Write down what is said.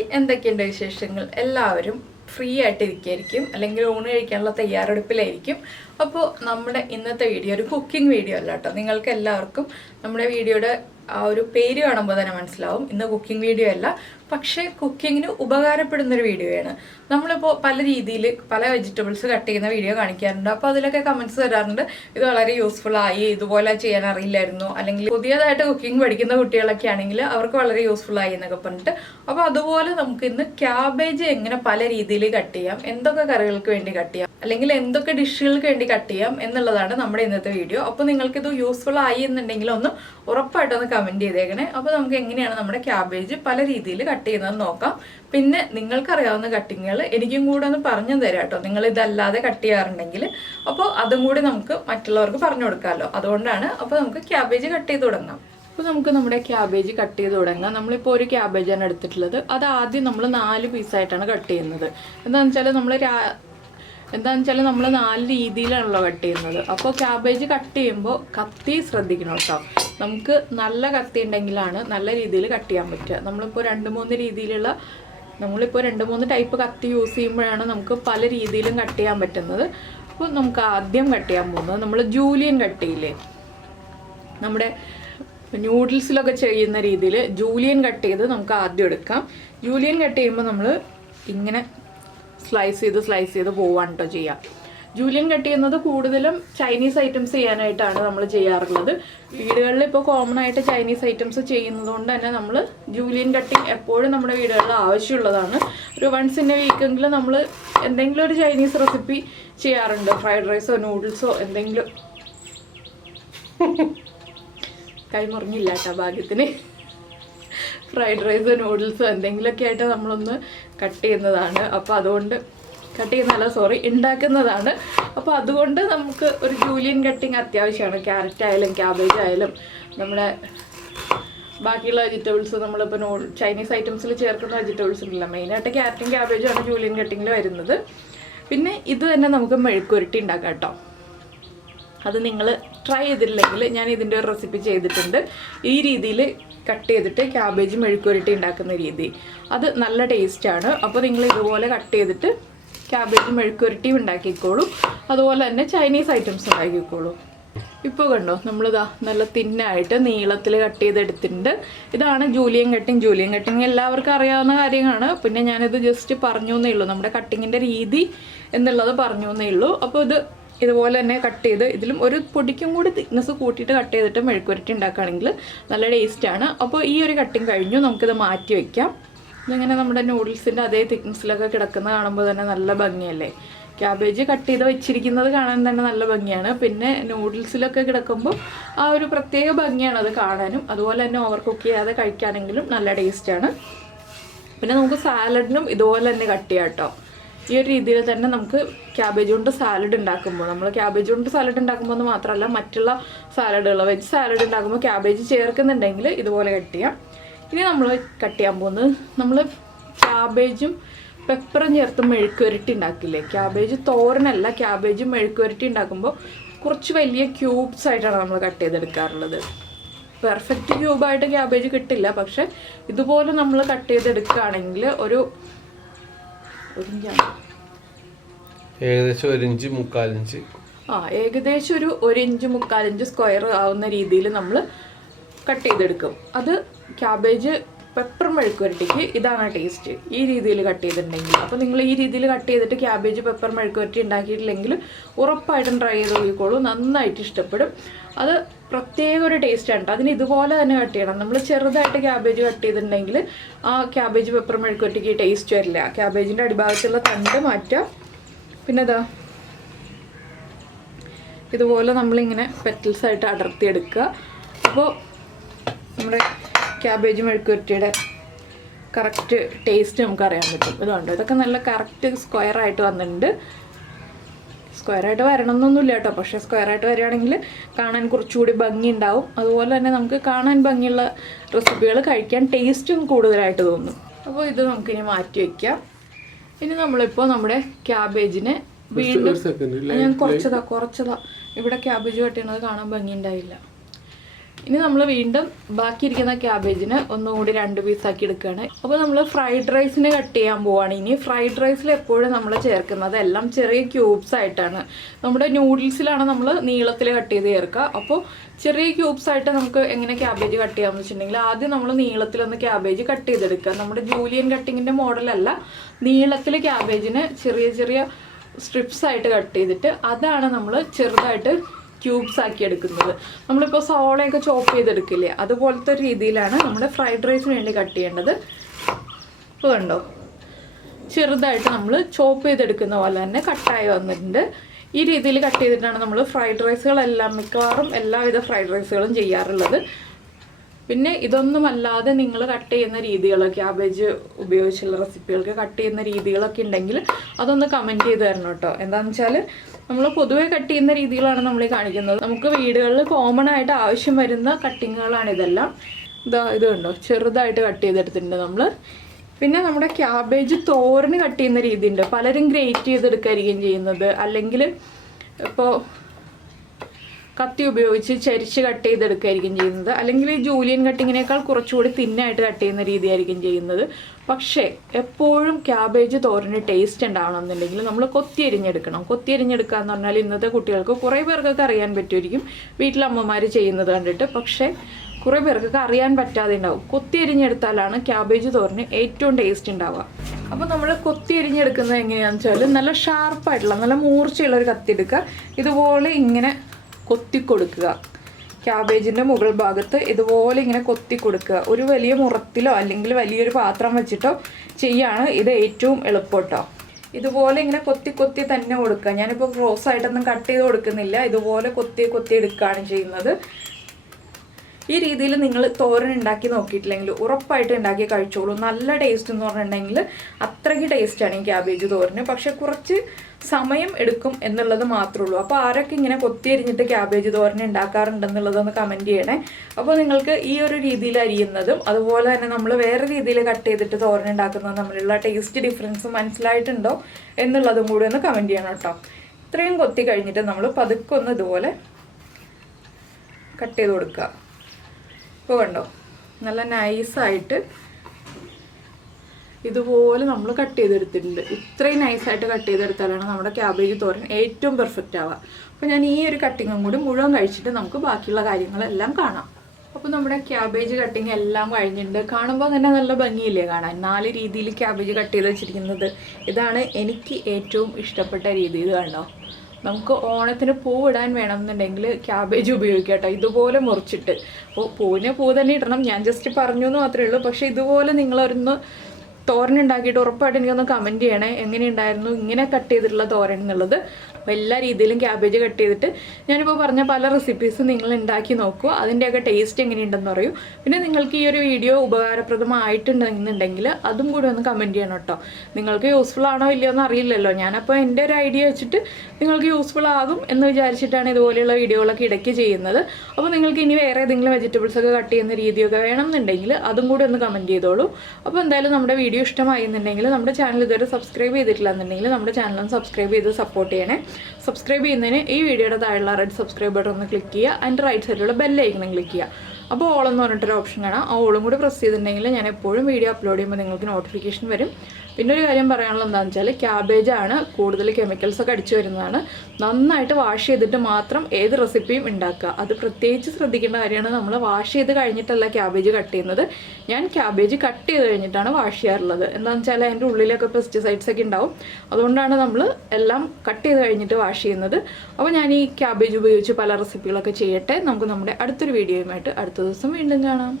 Hi, എന്തൊക്കെയുണ്ട് വിശേഷങ്ങൾ? എല്ലാവരും ഫ്രീ ആയിട്ടിരിക്കുകയായിരിക്കും, അല്ലെങ്കിൽ ഊണ് കഴിക്കാനുള്ള തയ്യാറെടുപ്പിലായിരിക്കും. അപ്പോൾ നമ്മുടെ ഇന്നത്തെ വീഡിയോ ഒരു കുക്കിംഗ് വീഡിയോ അല്ല കേട്ടോ. നിങ്ങൾക്ക് എല്ലാവർക്കും നമ്മുടെ വീഡിയോയുടെ ആ ഒരു പേര് കാണുമ്പോൾ തന്നെ മനസ്സിലാവും ഇന്ന് കുക്കിംഗ് വീഡിയോ അല്ല, പക്ഷേ കുക്കിങ്ങിന് ഉപകാരപ്പെടുന്നൊരു വീഡിയോയാണ്. നമ്മളിപ്പോൾ പല രീതിയിൽ പല വെജിറ്റബിൾസ് കട്ട് ചെയ്യുന്ന വീഡിയോ കാണിക്കാറുണ്ട്. അപ്പോൾ അതിലൊക്കെ കമൻറ്റ്സ് തരാറുണ്ട്, ഇത് വളരെ യൂസ്ഫുൾ ആയി, ഇതുപോലെ ചെയ്യാൻ അറിയില്ലായിരുന്നു, അല്ലെങ്കിൽ പുതിയതായിട്ട് കുക്കിംഗ് പഠിക്കുന്ന കുട്ടികളൊക്കെ ആണെങ്കിൽ അവർക്ക് വളരെ യൂസ്ഫുൾ ആയി എന്നൊക്കെ പറഞ്ഞിട്ട്. അപ്പോൾ അതുപോലെ നമുക്ക് ഇന്ന് ക്യാബേജ് എങ്ങനെ പല രീതിയിൽ കട്ട് ചെയ്യാം, എന്തൊക്കെ കറികൾക്ക് വേണ്ടി കട്ട് ചെയ്യാം, അല്ലെങ്കിൽ എന്തൊക്കെ ഡിഷുകൾക്ക് വേണ്ടി കട്ട് ചെയ്യാം എന്നുള്ളതാണ് നമ്മുടെ ഇന്നത്തെ വീഡിയോ. അപ്പോൾ നിങ്ങൾക്കിത് യൂസ്ഫുൾ ആയി എന്നുണ്ടെങ്കിൽ ഒന്ന് ഉറപ്പായിട്ടൊന്ന് കമൻറ്റ് ചെയ്തേക്കണേ. അപ്പോൾ നമുക്ക് എങ്ങനെയാണ് നമ്മുടെ ക്യാബേജ് പല രീതിയിൽ കട്ട് ചെയ്യുന്നതെന്ന് നോക്കാം. പിന്നെ നിങ്ങൾക്കറിയാവുന്ന കട്ടിങ്ങുകൾ എനിക്കും കൂടെ ഒന്ന് പറഞ്ഞു തരാം കേട്ടോ, നിങ്ങൾ ഇതല്ലാതെ കട്ട് ചെയ്യാറുണ്ടെങ്കിൽ. അപ്പോൾ അതും കൂടി നമുക്ക് മറ്റുള്ളവർക്ക് പറഞ്ഞു കൊടുക്കാമല്ലോ, അതുകൊണ്ടാണ്. അപ്പോൾ നമുക്ക് ക്യാബേജ് കട്ട് ചെയ്ത് തുടങ്ങാം. അപ്പോൾ നമുക്ക് നമ്മുടെ ക്യാബേജ് കട്ട് ചെയ്ത് തുടങ്ങാം. നമ്മളിപ്പോൾ ഒരു ക്യാബേജാണ് എടുത്തിട്ടുള്ളത്. അത് ആദ്യം നമ്മൾ 4 പീസായിട്ടാണ് കട്ട് ചെയ്യുന്നത്. എന്താണെന്ന് വെച്ചാൽ നമ്മൾ 4 രീതിയിലാണല്ലോ കട്ട് ചെയ്യുന്നത്. അപ്പോൾ ക്യാബേജ് കട്ട് ചെയ്യുമ്പോൾ കത്തി ശ്രദ്ധിക്കണം കേട്ടോ. നമുക്ക് നല്ല കത്തി ഉണ്ടെങ്കിലാണ് നല്ല രീതിയിൽ കട്ട് ചെയ്യാൻ പറ്റുക. നമ്മളിപ്പോൾ 2-3 ടൈപ്പ് കത്തി യൂസ് ചെയ്യുമ്പോഴാണ് നമുക്ക് പല രീതിയിലും കട്ട് ചെയ്യാൻ പറ്റുന്നത്. അപ്പോൾ നമുക്ക് ആദ്യം കട്ട് ചെയ്യാൻ പോകുന്നത് നമ്മൾ ജൂലിയൻ കട്ട് ചെയ്യില്ലേ, നമ്മുടെ നൂഡിൽസിലൊക്കെ ചെയ്യുന്ന രീതിയിൽ ജൂലിയൻ കട്ട് ചെയ്ത് നമുക്ക് ആദ്യം എടുക്കാം. ജൂലിയൻ കട്ട് ചെയ്യുമ്പോൾ നമ്മൾ ഇങ്ങനെ സ്ലൈസ് ചെയ്ത് പോവാണ് കേട്ടോ ചെയ്യുക. ജൂലിയൻ കട്ട് ചെയ്യുന്നത് കൂടുതലും ചൈനീസ് ഐറ്റംസ് ചെയ്യാനായിട്ടാണ് നമ്മൾ ചെയ്യാറുള്ളത്. വീടുകളിൽ ഇപ്പോൾ കോമൺ ആയിട്ട് ചൈനീസ് ഐറ്റംസ് ചെയ്യുന്നത് കൊണ്ട് തന്നെ നമ്മൾ ജൂലിയൻ കട്ടിങ് എപ്പോഴും നമ്മുടെ വീടുകളിൽ ആവശ്യമുള്ളതാണ്. ഒരു വൺസ് ഇൻ എ വീക്കെങ്കിലും നമ്മൾ എന്തെങ്കിലും ഒരു ചൈനീസ് റെസിപ്പി ചെയ്യാറുണ്ട്. ഫ്രൈഡ് റൈസോ നൂഡിൽസോ എന്തെങ്കിലും. കൈ മുറിഞ്ഞില്ല കേട്ടോ ഭാഗ്യത്തിന്. ഫ്രൈഡ് റൈസോ നൂഡിൽസോ എന്തെങ്കിലുമൊക്കെ ആയിട്ട് നമ്മളൊന്ന് കട്ട് ചെയ്യുന്നതാണ്. അപ്പോൾ അതുകൊണ്ട് ഉണ്ടാക്കുന്നതാണ്. അപ്പോൾ അതുകൊണ്ട് നമുക്ക് ഒരു ജൂലിയൻ കട്ടിങ് അത്യാവശ്യമാണ്. ക്യാരറ്റ് ആയാലും ക്യാബേജ് ആയാലും നമ്മുടെ ബാക്കിയുള്ള വെജിറ്റബിൾസ്, നമ്മളിപ്പോൾ ചൈനീസ് ഐറ്റംസിൽ ചേർക്കുന്ന വെജിറ്റബിൾസ് ഉണ്ടല്ലോ, മെയിനായിട്ട് ക്യാരറ്റും ക്യാബേജും ആണ് ജൂലിയൻ കട്ടിങ്ങിൽ വരുന്നത്. പിന്നെ ഇത് തന്നെ നമുക്ക് മെഴുക്കുരുട്ടി ഉണ്ടാക്കാം കേട്ടോ. അത് നിങ്ങൾ ട്രൈ ചെയ്തിട്ടില്ലെങ്കിൽ ഞാൻ ഇതിൻ്റെ ഒരു റെസിപ്പി ചെയ്തിട്ടുണ്ട്. ഈ രീതിയിൽ കട്ട് ചെയ്തിട്ട് ക്യാബേജ് മെഴുക്കുരുട്ടി ഉണ്ടാക്കുന്ന രീതി, അത് നല്ല ടേസ്റ്റാണ്. അപ്പോൾ നിങ്ങൾ ഇതുപോലെ കട്ട് ചെയ്തിട്ട് ക്യാബേജ് മെഴുക്കുരുട്ടി ഉണ്ടാക്കിക്കോളൂ. അതുപോലെ തന്നെ ചൈനീസ് ഐറ്റംസ് ഉണ്ടാക്കിക്കോളൂ. ഇപ്പോൾ കണ്ടോ, നമ്മളിതാ നല്ല തിന്നായിട്ട് നീളത്തിൽ കട്ട് ചെയ്തെടുത്തിട്ടുണ്ട്. ഇതാണ് ജൂലിയൻ കട്ടിങ്. ജൂലിയൻ കട്ടിങ് എല്ലാവർക്കും അറിയാവുന്ന കാര്യമാണ്. പിന്നെ ഞാനിത് ജസ്റ്റ് പറഞ്ഞു എന്നേ ഉള്ളൂ, നമ്മുടെ കട്ടിങ്ങിൻ്റെ രീതി എന്നുള്ളത് പറഞ്ഞു എന്നേ ഉള്ളൂ. അപ്പോൾ ഇതുപോലെ തന്നെ കട്ട് ചെയ്ത് ഇതിലും ഒരു പൊടിക്കും കൂടി തിക്നെസ് കൂട്ടിയിട്ട് കട്ട് ചെയ്തിട്ട് മെഴുക്കുരട്ടി ഉണ്ടാക്കുകയാണെങ്കിൽ നല്ല ടേസ്റ്റാണ്. അപ്പോൾ ഈ ഒരു കട്ടിങ് കഴിഞ്ഞു, നമുക്കിത് മാറ്റി വയ്ക്കാം. ഇതിങ്ങനെ നമ്മുടെ നൂഡിൽസിൻ്റെ അതേ തിക്നെസ്സിലൊക്കെ കിടക്കുന്ന കാണുമ്പോൾ തന്നെ നല്ല ഭംഗിയല്ലേ. ക്യാബേജ് കട്ട് ചെയ്ത് വെച്ചിരിക്കുന്നത് കാണാൻ തന്നെ നല്ല ഭംഗിയാണ്. പിന്നെ നൂഡിൽസിലൊക്കെ കിടക്കുമ്പോൾ ആ ഒരു പ്രത്യേക ഭംഗിയാണ് അത് കാണാനും. അതുപോലെ തന്നെ ഓവർ കുക്ക് ചെയ്യാതെ കഴിക്കാനെങ്കിലും നല്ല ടേസ്റ്റാണ്. പിന്നെ നമുക്ക് സാലഡിനും ഇതുപോലെ തന്നെ കട്ട് ചെയ്യാം കേട്ടോ. ഈ ഒരു രീതിയിൽ തന്നെ നമുക്ക് ക്യാബേജ് കൊണ്ട് സാലഡ് ഉണ്ടാക്കുമ്പോൾ, നമ്മൾ ക്യാബേജ് കൊണ്ട് സാലഡ് ഉണ്ടാക്കുമ്പോൾ എന്ന് മാത്രമല്ല മറ്റുള്ള സാലഡുകൾ, വെജ് സാലഡ് ഉണ്ടാക്കുമ്പോൾ ക്യാബേജ് ചേർക്കുന്നുണ്ടെങ്കിൽ ഇതുപോലെ കട്ട് ചെയ്യാം. ഇനി നമ്മൾ കട്ട് ചെയ്യാൻ പോകുന്നത്, നമ്മൾ ക്യാബേജും പെപ്പറും ചേർത്ത് മെഴുക്കുരട്ടി ഉണ്ടാക്കില്ലേ. ക്യാബേജ് തോരനല്ല, ക്യാബേജ് മെഴുക്കുരട്ടി ഉണ്ടാക്കുമ്പോൾ കുറച്ച് വലിയ ക്യൂബ്സ് ആയിട്ടാണ് നമ്മൾ കട്ട് ചെയ്തെടുക്കാറുള്ളത്. പെർഫെക്റ്റ് ക്യൂബായിട്ട് ക്യാബേജ് കിട്ടില്ല, പക്ഷെ ഇതുപോലെ നമ്മൾ കട്ട് ചെയ്തെടുക്കുകയാണെങ്കിൽ ഏകദേശം 1 ഇഞ്ച് 3/4 ഇഞ്ച് ഏകദേശം ഒരു 1 ഇഞ്ച് 3/4 ഇഞ്ച് സ്ക്വയർ ആവുന്ന രീതിയിൽ നമ്മൾ കട്ട് ചെയ്തെടുക്കും. അത് ക്യാബേജ് പെപ്പർ മെഴുക്കുരട്ടിക്ക് ഇതാണ് ടേസ്റ്റ്, ഈ രീതിയിൽ കട്ട് ചെയ്തിട്ടുണ്ടെങ്കിൽ. അപ്പോൾ നിങ്ങൾ ഈ രീതിയിൽ കട്ട് ചെയ്തിട്ട് ക്യാബേജ് പെപ്പർ മെഴുക്കുരട്ടി ഉണ്ടാക്കിയിട്ടില്ലെങ്കിൽ ഉറപ്പായിട്ടും ട്രൈ ചെയ്ത് നോക്കിക്കോളൂ, നന്നായിട്ട് ഇഷ്ടപ്പെടും. അത് പ്രത്യേക ഒരു ടേസ്റ്റാണ് കേട്ടോ. അതിന് ഇതുപോലെ തന്നെ കട്ട് ചെയ്യണം. നമ്മൾ ചെറുതായിട്ട് ക്യാബേജ് കട്ട് ചെയ്തിട്ടുണ്ടെങ്കിൽ ആ ക്യാബേജ് പെപ്പർ മെഴുക്കുരട്ടിക്ക് ടേസ്റ്റ് വരില്ല. ക്യാബേജിൻ്റെ അടിഭാഗത്തുള്ള തണ്ട് മാറ്റാം. പിന്നെ ഇതുപോലെ നമ്മളിങ്ങനെ പെറ്റൽസായിട്ട് അടർത്തിയെടുക്കുക. അപ്പോൾ നമ്മുടെ ക്യാബേജ് മെഴുക്കുരട്ടിയുടെ കറക്റ്റ് ടേസ്റ്റ് നമുക്ക് അറിയാൻ പറ്റും. ഇതുകൊണ്ട് ഇതൊക്കെ നല്ല കറക്റ്റ് സ്ക്വയറായിട്ട് വന്നിട്ടുണ്ട്. സ്ക്വയറായിട്ട് വരണമെന്നൊന്നുമില്ല കേട്ടോ, പക്ഷേ സ്ക്വയറായിട്ട് വരികയാണെങ്കിൽ കാണാൻ കുറച്ചുകൂടി ഭംഗി ഉണ്ടാവും. അതുപോലെ തന്നെ നമുക്ക് കാണാൻ ഭംഗിയുള്ള റെസിപ്പികൾ കഴിക്കാൻ ടേസ്റ്റും കൂടുതലായിട്ട് തോന്നും. അപ്പോൾ ഇത് നമുക്കിനി മാറ്റി വയ്ക്കാം. ഇനി നമ്മളിപ്പോൾ നമ്മുടെ ക്യാബേജിനെ വീണ്ടും ഞാൻ കുറച്ചതാ ഇവിടെ ക്യാബേജ് കട്ട് ചെയ്യണത് കാണാൻ ഭംഗി ഉണ്ടായില്ല. ഇനി നമ്മൾ വീണ്ടും ബാക്കിയിരിക്കുന്ന ക്യാബേജിനെ ഒന്നുകൂടി 2 പീസാക്കി എടുക്കുകയാണ്. അപ്പോൾ നമ്മൾ ഫ്രൈഡ് റൈസിന് കട്ട് ചെയ്യാൻ പോവുകയാണ്. ഇനി ഫ്രൈഡ് റൈസിൽ എപ്പോഴും നമ്മൾ ചേർക്കുന്നത് എല്ലാം ചെറിയ ക്യൂബ്സ് ആയിട്ടാണ്. നമ്മുടെ നൂഡിൽസിലാണ് നമ്മൾ നീളത്തിൽ കട്ട് ചെയ്ത് ചേർക്കുക. അപ്പോൾ ചെറിയ ക്യൂബ്സ് ആയിട്ട് നമുക്ക് എങ്ങനെ ക്യാബേജ് കട്ട് ചെയ്യാമെന്ന് വെച്ചിട്ടുണ്ടെങ്കിൽ ആദ്യം നമ്മൾ നീളത്തിലൊന്ന് ക്യാബേജ് കട്ട് ചെയ്തെടുക്കുക. നമ്മുടെ ജൂലിയൻ കട്ടിങ്ങിൻ്റെ മോഡലല്ല, നീളത്തിൽ ക്യാബേജിന് ചെറിയ ചെറിയ സ്ട്രിപ്സ് ആയിട്ട് കട്ട് ചെയ്തിട്ട് അതാണ് നമ്മൾ ചെറുതായിട്ട് ക്യൂബ്സ് ആക്കി എടുക്കുന്നത്. നമ്മളിപ്പോൾ സവോളയൊക്കെ ചോപ്പ് ചെയ്തെടുക്കില്ലേ, അതുപോലത്തെ ഒരു രീതിയിലാണ് നമ്മുടെ ഫ്രൈഡ് റൈസിന് വേണ്ടി കട്ട് ചെയ്യേണ്ടത്. ഇപ്പോൾ കണ്ടോ, ചെറുതായിട്ട് നമ്മൾ ചോപ്പ് ചെയ്തെടുക്കുന്ന പോലെ തന്നെ കട്ടായി വന്നിട്ടുണ്ട്. ഈ രീതിയിൽ കട്ട് ചെയ്തിട്ടാണ് നമ്മൾ ഫ്രൈഡ് റൈസുകളെല്ലാം മിക്കവാറും എല്ലാവിധ ഫ്രൈഡ് റൈസുകളും ചെയ്യാറുള്ളത്. പിന്നെ ഇതൊന്നുമല്ലാതെ നിങ്ങൾ കട്ട് ചെയ്യുന്ന രീതികൾ, ക്യാബേജ് ഉപയോഗിച്ചുള്ള റെസിപ്പികൾക്ക് കട്ട് ചെയ്യുന്ന രീതികളൊക്കെ ഉണ്ടെങ്കിൽ അതൊന്ന് കമൻറ്റ് ചെയ്ത് തരണം കേട്ടോ. എന്താണെന്ന് വെച്ചാൽ നമ്മൾ പൊതുവേ കട്ട് ചെയ്യുന്ന രീതികളാണ് നമ്മൾ കാണിക്കുന്നത്. നമുക്ക് വീടുകളിൽ കോമൺ ആയിട്ട് ആവശ്യം വരുന്ന കട്ടിങ്ങുകളാണ് ഇതെല്ലാം. ഇത് കണ്ടോ, ചെറുതായിട്ട് കട്ട് ചെയ്തെടുത്തിട്ടുണ്ട് നമ്മൾ. പിന്നെ നമ്മുടെ ക്യാബേജ് തോരന് കട്ട് ചെയ്യുന്ന രീതിയുണ്ട്. പലരും ഗ്രേറ്റ് ചെയ്തെടുക്കായിരിക്കും ചെയ്യുന്നത്, അല്ലെങ്കിൽ ഇപ്പോൾ കത്തി ഉപയോഗിച്ച് ചരിച്ച് കട്ട് ചെയ്തെടുക്കുകയായിരിക്കും ചെയ്യുന്നത്, അല്ലെങ്കിൽ ഈ ജൂലിയൻ കട്ടിങ്ങിനേക്കാൾ കുറച്ചുകൂടി തിന്നായിട്ട് കട്ട് ചെയ്യുന്ന രീതിയായിരിക്കും ചെയ്യുന്നത്. പക്ഷേ എപ്പോഴും ക്യാബേജ് തോരന് ടേസ്റ്റ് ഉണ്ടാവണമെന്നുണ്ടെങ്കിൽ നമ്മൾ കൊത്തി അരിഞ്ഞെടുക്കണം. കൊത്തി അരിഞ്ഞെടുക്കുക എന്ന് പറഞ്ഞാൽ ഇന്നത്തെ കുട്ടികൾക്ക് കുറേ പേർക്കൊക്കെ അറിയാൻ പറ്റുമായിരിക്കും വീട്ടിലമ്മമാർ ചെയ്യുന്നത് കണ്ടിട്ട്. പക്ഷേ കുറേ പേർക്കൊക്കെ അറിയാൻ പറ്റാതെ ഉണ്ടാവും. കൊത്തി അരിഞ്ഞെടുത്താലാണ് ക്യാബേജ് തോരന് ഏറ്റവും ടേസ്റ്റ് ഉണ്ടാവുക. അപ്പോൾ നമ്മൾ കൊത്തി അരിഞ്ഞെടുക്കുന്നത് എങ്ങനെയാണെന്ന് വെച്ചാൽ നല്ല ഷാർപ്പായിട്ടുള്ള നല്ല മൂർച്ചയുള്ളൊരു കത്തി എടുക്കുക. ഇതുപോലെ ഇങ്ങനെ കൊത്തി കൊടുക്കുക. ക്യാബേജിൻ്റെ മുകൾ ഭാഗത്ത് ഇതുപോലെ ഇങ്ങനെ കൊത്തി കൊടുക്കുക. ഒരു വലിയ മുറത്തിലോ അല്ലെങ്കിൽ വലിയൊരു പാത്രം വെച്ചിട്ടോ ചെയ്യാണ് ഇത് ഏറ്റവും എളുപ്പം കേട്ടോ. ഇതുപോലെ ഇങ്ങനെ കൊത്തി കൊത്തി തന്നെ കൊടുക്കുക. ഞാനിപ്പോൾ ക്രോസ് ആയിട്ടൊന്നും കട്ട് ചെയ്ത് കൊടുക്കുന്നില്ല, ഇതുപോലെ കൊത്തി കൊത്തി എടുക്കുകയാണ് ചെയ്യുന്നത്. ഈ രീതിയിൽ നിങ്ങൾ തോരൻ ഉണ്ടാക്കി നോക്കിയിട്ടില്ലെങ്കിൽ ഉറപ്പായിട്ട് ഉണ്ടാക്കി കഴിച്ചോളൂ. നല്ല ടേസ്റ്റ് എന്ന് പറഞ്ഞിട്ടുണ്ടെങ്കിൽ അത്രയ്ക്ക് ടേസ്റ്റാണ് ഈ ക്യാബേജ് തോരന്. പക്ഷെ കുറച്ച് സമയം എടുക്കും എന്നുള്ളത് മാത്രമേ ഉള്ളൂ. അപ്പോൾ ആരൊക്കെ ഇങ്ങനെ കൊത്തി അരിഞ്ഞിട്ട് ക്യാബേജ് തോരൻ ഉണ്ടാക്കാറുണ്ടെന്നുള്ളതൊന്ന് കമൻറ്റ് ചെയ്യണേ. അപ്പോൾ നിങ്ങൾക്ക് ഈ ഒരു രീതിയിൽ അരിയുന്നതും അതുപോലെ തന്നെ നമ്മൾ വേറെ രീതിയിൽ കട്ട് ചെയ്തിട്ട് തോരൻ ഉണ്ടാക്കുന്നതും തമ്മിലുള്ള ടേസ്റ്റ് ഡിഫറൻസ് മനസ്സിലായിട്ടുണ്ടോ എന്നുള്ളതും കൂടി ഒന്ന് കമൻറ്റ് ചെയ്യണം കേട്ടോ. ഇത്രയും കൊത്തി കഴിഞ്ഞിട്ട് നമ്മൾ പതുക്കെ ഒന്ന് ഇതുപോലെ കട്ട് ചെയ്ത് കൊടുക്കുക. ഇപ്പോൾ കണ്ടോ, നല്ല നൈസായിട്ട് ഇതുപോലെ നമ്മൾ കട്ട് ചെയ്തെടുത്തിട്ടുണ്ട്. ഇത്രയും നൈസായിട്ട് കട്ട് ചെയ്തെടുത്താലാണ് നമ്മുടെ ക്യാബേജ് തോരൻ ഏറ്റവും പെർഫെക്റ്റ് ആവുക. അപ്പോൾ ഞാൻ ഈ ഒരു കട്ടിങ്ങും കൂടി മുഴുവൻ കഴിച്ചിട്ട് നമുക്ക് ബാക്കിയുള്ള കാര്യങ്ങളെല്ലാം കാണാം. അപ്പോൾ നമ്മുടെ ക്യാബേജ് കട്ടിങ് എല്ലാം കഴിഞ്ഞിട്ടുണ്ട്. കാണുമ്പോൾ തന്നെ നല്ല ഭംഗിയില്ലേ കാണാൻ. 4 രീതിയിൽ ക്യാബേജ് കട്ട് ചെയ്ത് വെച്ചിരിക്കുന്നത്. ഇതാണ് എനിക്ക് ഏറ്റവും ഇഷ്ടപ്പെട്ട രീതി. ഇത് കണ്ടോ, നമുക്ക് ഓണത്തിന് പൂവിടാൻ വേണമെന്നുണ്ടെങ്കിൽ ക്യാബേജ് ഉപയോഗിക്കാം കേട്ടോ. ഇതുപോലെ മുറിച്ചിട്ട്, അപ്പോൾ പൂവിന് പൂ തന്നെ ഇടണം, ഞാൻ ജസ്റ്റ് പറഞ്ഞു എന്ന് മാത്രമേ ഉള്ളൂ. പക്ഷേ ഇതുപോലെ നിങ്ങളൊന്ന് തോരൻ ഉണ്ടാക്കിയിട്ട് ഉറപ്പായിട്ട് എനിക്കൊന്ന് കമൻറ്റ് ചെയ്യണേ എങ്ങനെയുണ്ടായിരുന്നു ഇങ്ങനെ കട്ട് ചെയ്തിട്ടുള്ള തോരൻ എന്നുള്ളത്. അപ്പോൾ എല്ലാ രീതിയിലും ക്യാബേജ് കട്ട് ചെയ്തിട്ട് ഞാനിപ്പോൾ പറഞ്ഞ പല റെസിപ്പീസും നിങ്ങൾ ഉണ്ടാക്കി നോക്കുക. അതിൻ്റെയൊക്കെ ടേസ്റ്റ് എങ്ങനെയുണ്ടെന്ന് പറയൂ. പിന്നെ നിങ്ങൾക്ക് ഈ ഒരു വീഡിയോ ഉപകാരപ്രദമായിട്ടുണ്ടെന്നുണ്ടെങ്കിൽ അതും കൂടി ഒന്ന് കമൻറ്റ് ചെയ്യണം കേട്ടോ. നിങ്ങൾക്ക് യൂസ്ഫുൾ ആണോ ഇല്ലയോ എന്ന് അറിയില്ലല്ലോ. ഞാനപ്പോൾ എൻ്റെ ഒരു ഐഡിയ വെച്ചിട്ട് നിങ്ങൾക്ക് യൂസ്ഫുൾ ആകും എന്ന് വിചാരിച്ചിട്ടാണ് ഇതുപോലെയുള്ള വീഡിയോകളൊക്കെ ഇടയ്ക്ക് ചെയ്യുന്നത്. അപ്പോൾ നിങ്ങൾക്ക് ഇനി വേറെ ഏതെങ്കിലും വെജിറ്റബിൾസൊക്കെ കട്ട് ചെയ്യുന്ന രീതിയൊക്കെ വേണമെന്നുണ്ടെങ്കിൽ അതും കൂടി ഒന്ന് കമൻറ്റ് ചെയ്തോളൂ. അപ്പോൾ എന്തായാലും നമ്മുടെ വീഡിയോ ഇഷ്ടമായി എന്നുണ്ടെങ്കിൽ നമ്മുടെ ചാനൽ ഇതുവരെ സബ്സ്ക്രൈബ് ചെയ്തിട്ടില്ല എന്നുണ്ടെങ്കിൽ നമ്മുടെ ചാനലൊന്ന് സബ്സ്ക്രൈബ് ചെയ്ത് സപ്പോർട്ട് ചെയ്യണേ. സബ്സ്ക്രൈബ് ചെയ്യുന്നതിന് ഈ വീഡിയോയുടെ താഴെയുള്ള റെഡ് സബ്സ്ക്രൈബ് ബട്ടൺ ഒന്ന് ക്ലിക്ക് ചെയ്യുക. അതിൻ്റെ റൈറ്റ് സൈഡിലുള്ള ബെല്ലൈക്കണും ക്ലിക്ക് ചെയ്യുക. അപ്പോൾ ഓളെന്ന് പറഞ്ഞിട്ടൊരു ഓപ്ഷൻ കാണാം. ആ ഓളും കൂടി പ്രസ് ചെയ്തിട്ടുണ്ടെങ്കിൽ ഞാൻ എപ്പോഴും വീഡിയോ അപ്ലോഡ് ചെയ്യുമ്പോൾ നിങ്ങൾക്ക് നോട്ടിഫിക്കേഷൻ വരും. പിന്നെ ഒരു കാര്യം പറയാനുള്ളത് എന്താണെന്ന് വെച്ചാൽ ക്യാബേജാണ് കൂടുതൽ കെമിക്കൽസൊക്കെ അടിച്ചു വരുന്നതാണ്. നന്നായിട്ട് വാഷ് ചെയ്തിട്ട് മാത്രം ഏത് റെസിപ്പിയും ഉണ്ടാക്കുക. അത് പ്രത്യേകിച്ച് ശ്രദ്ധിക്കേണ്ട കാര്യമാണ്. നമ്മൾ വാഷ് ചെയ്ത് കഴിഞ്ഞിട്ടല്ല ക്യാബേജ് കട്ട് ചെയ്യുന്നത്. ഞാൻ ക്യാബേജ് കട്ട് ചെയ്ത് കഴിഞ്ഞിട്ടാണ് വാഷ് ചെയ്യാറുള്ളത്. എന്താണെന്ന് വെച്ചാൽ അതിൻ്റെ ഉള്ളിലൊക്കെ പെസ്റ്റിസൈഡ്സ് ഒക്കെ ഉണ്ടാവും. അതുകൊണ്ടാണ് നമ്മൾ എല്ലാം കട്ട് ചെയ്ത് കഴിഞ്ഞിട്ട് വാഷ് ചെയ്യുന്നത്. അപ്പോൾ ഞാൻ ഈ ക്യാബേജ് ഉപയോഗിച്ച് പല റെസിപ്പികളൊക്കെ ചെയ്യട്ടെ. നമുക്ക് നമ്മുടെ അടുത്തൊരു വീഡിയോയുമായിട്ട് അടുത്ത ദിവസം വീണ്ടും കാണാം.